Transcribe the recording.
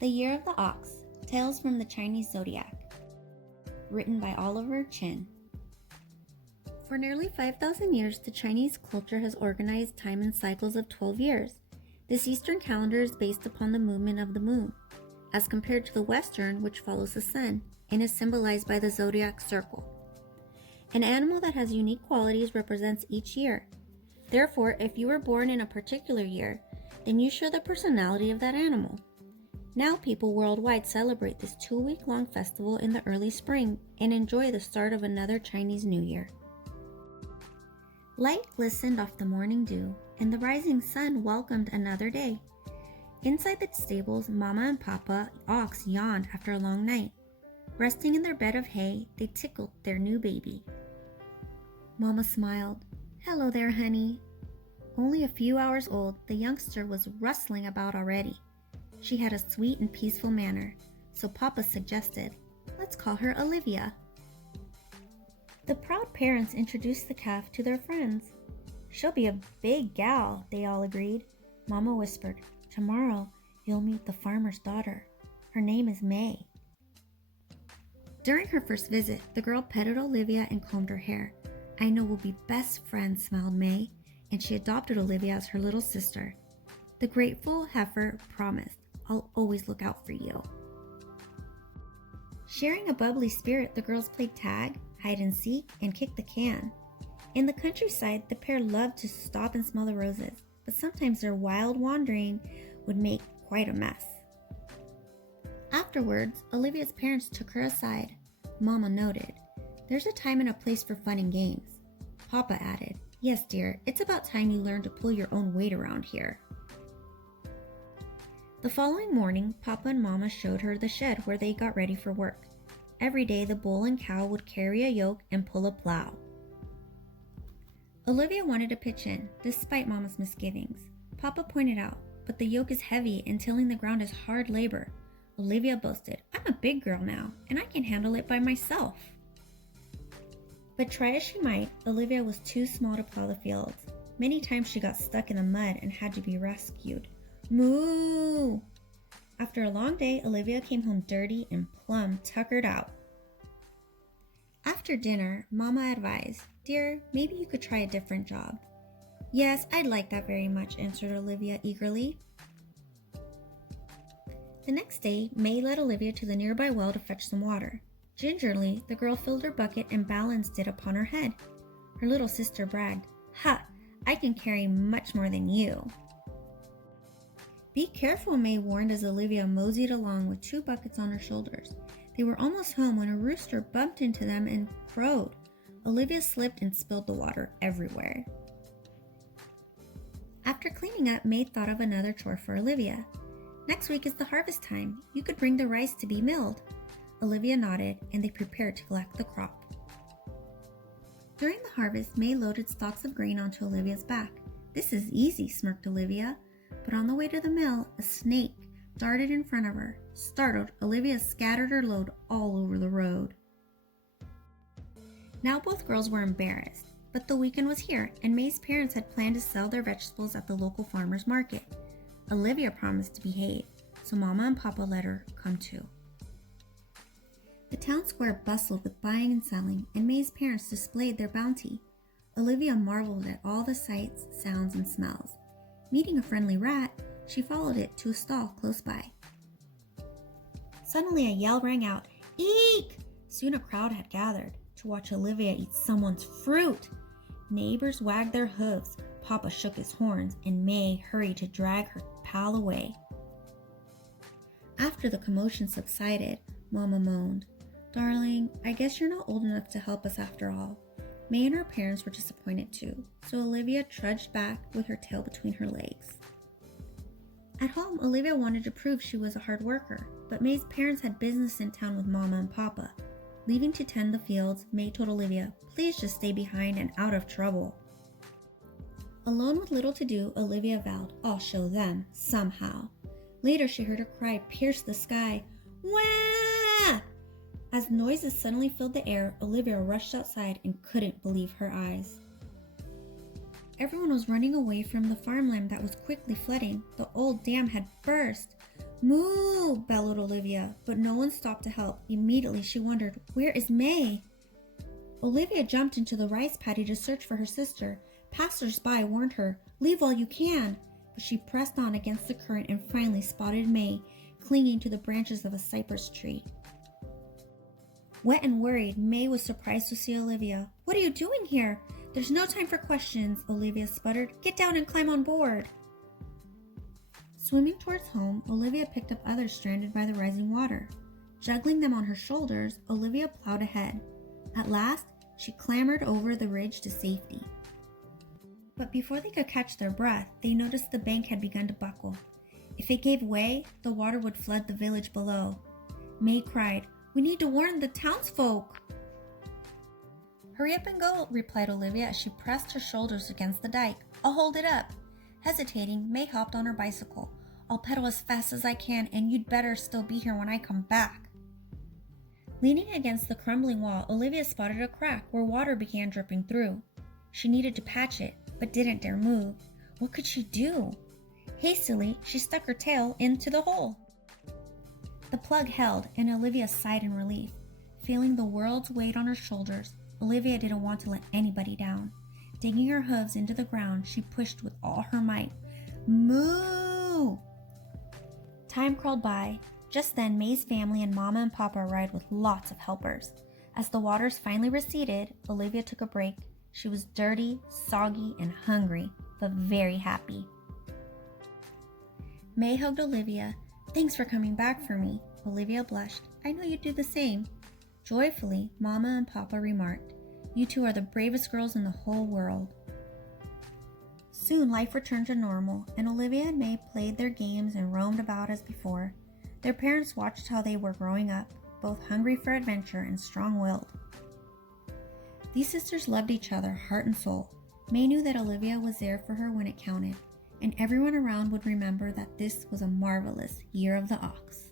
The Year of the Ox, Tales from the Chinese Zodiac. Written by Oliver Chin. For nearly 5,000 years, the Chinese culture has organized time in cycles of 12 years. This Eastern calendar is based upon the movement of the moon, as compared to the Western, which follows the sun, and is symbolized by the zodiac circle. An animal that has unique qualities represents each year. Therefore, if you were born in a particular year, then you share the personality of that animal. Now people worldwide celebrate this 2-week-long festival in the early spring and enjoy the start of another Chinese New Year. Light glistened off the morning dew, and the rising sun welcomed another day. Inside the stables, Mama and Papa Ox yawned after a long night. Resting in their bed of hay, they tickled their new baby. Mama smiled. "Hello there, honey." Only a few hours old, the youngster was rustling about already. She had a sweet and peaceful manner, so Papa suggested, "Let's call her Olivia." The proud parents introduced the calf to their friends. "She'll be a big gal," they all agreed. Mama whispered, "Tomorrow you'll meet the farmer's daughter. Her name is May." During her first visit, the girl petted Olivia and combed her hair. "I know we'll be best friends," smiled May, and she adopted Olivia as her little sister. The grateful heifer promised, "I'll always look out for you." Sharing a bubbly spirit, the girls played tag, hide and seek, and kicked the can. In the countryside, the pair loved to stop and smell the roses, but sometimes their wild wandering would make quite a mess. Afterwards, Olivia's parents took her aside. Mama noted, "There's a time and a place for fun and games." Papa added, "Yes, dear, it's about time you learn to pull your own weight around here." The following morning, Papa and Mama showed her the shed where they got ready for work. Every day, the bull and cow would carry a yoke and pull a plow. Olivia wanted to pitch in, despite Mama's misgivings. Papa pointed out, "But the yoke is heavy and tilling the ground is hard labor." Olivia boasted, "I'm a big girl now, and I can handle it by myself." But try as she might, Olivia was too small to plow the fields. Many times she got stuck in the mud and had to be rescued. Moo! After a long day, Olivia came home dirty and plumb tuckered out. After dinner, Mama advised, "Dear, maybe you could try a different job." "Yes, I'd like that very much," answered Olivia eagerly. The next day, May led Olivia to the nearby well to fetch some water. Gingerly, the girl filled her bucket and balanced it upon her head. Her little sister bragged, "Ha! I can carry much more than you." "Be careful," May warned as Olivia moseyed along with 2 buckets on her shoulders. They were almost home when a rooster bumped into them and crowed. Olivia slipped and spilled the water everywhere. After cleaning up, May thought of another chore for Olivia. "Next week is the harvest time. You could bring the rice to be milled." Olivia nodded, and they prepared to collect the crop. During the harvest, May loaded stalks of grain onto Olivia's back. "This is easy," smirked Olivia. But on the way to the mill, a snake darted in front of her. Startled, Olivia scattered her load all over the road. Now both girls were embarrassed, but the weekend was here, and May's parents had planned to sell their vegetables at the local farmer's market. Olivia promised to behave, so Mama and Papa let her come too. The town square bustled with buying and selling, and May's parents displayed their bounty. Olivia marveled at all the sights, sounds, and smells. Meeting a friendly rat, she followed it to a stall close by. Suddenly a yell rang out, "Eek!" Soon a crowd had gathered to watch Olivia eat someone's fruit. Neighbors wagged their hooves, Papa shook his horns, and May hurried to drag her pal away. After the commotion subsided, Mama moaned, "Darling, I guess you're not old enough to help us after all." May and her parents were disappointed too, so Olivia trudged back with her tail between her legs. At home, Olivia wanted to prove she was a hard worker, but May's parents had business in town with Mama and Papa. Leaving to tend the fields, May told Olivia, "Please just stay behind and out of trouble." Alone with little to do, Olivia vowed, "I'll show them, somehow." Later, she heard a cry pierce the sky, "Wah!" As noises suddenly filled the air, Olivia rushed outside and couldn't believe her eyes. Everyone was running away from the farmland that was quickly flooding. The old dam had burst. "Moo!" bellowed Olivia, but no one stopped to help. Immediately she wondered, where is May? Olivia jumped into the rice paddy to search for her sister. Passers-by warned her, "Leave while you can," but she pressed on against the current and finally spotted May, clinging to the branches of a cypress tree. Wet and worried, May was surprised to see Olivia. "What are you doing here?" "There's no time for questions," Olivia sputtered. "Get down and climb on board." Swimming towards home, Olivia picked up others stranded by the rising water. Juggling them on her shoulders, Olivia plowed ahead. At last, she clambered over the ridge to safety. But before they could catch their breath, they noticed the bank had begun to buckle. If it gave way, the water would flood the village below. May cried, "We need to warn the townsfolk." "Hurry up and go," replied Olivia as she pressed her shoulders against the dike. "I'll hold it up." Hesitating, May hopped on her bicycle. "I'll pedal as fast as I can, and you'd better still be here when I come back." Leaning against the crumbling wall, Olivia spotted a crack where water began dripping through. She needed to patch it, but didn't dare move. What could she do? Hastily, she stuck her tail into the hole. The plug held, and Olivia sighed in relief. Feeling the world's weight on her shoulders, Olivia didn't want to let anybody down. Digging her hooves into the ground, she pushed with all her might. Moo! Time crawled by. Just then, May's family and Mama and Papa arrived with lots of helpers. As the waters finally receded, Olivia took a break. She was dirty, soggy, and hungry, but very happy. May hugged Olivia. "Thanks for coming back for me." Olivia blushed. "I know you'd do the same." Joyfully, Mama and Papa remarked, "You two are the bravest girls in the whole world." Soon life returned to normal, and Olivia and May played their games and roamed about as before. Their parents watched how they were growing up, both hungry for adventure and strong-willed. These sisters loved each other, heart and soul. May knew that Olivia was there for her when it counted, and everyone around would remember that this was a marvelous year of the ox.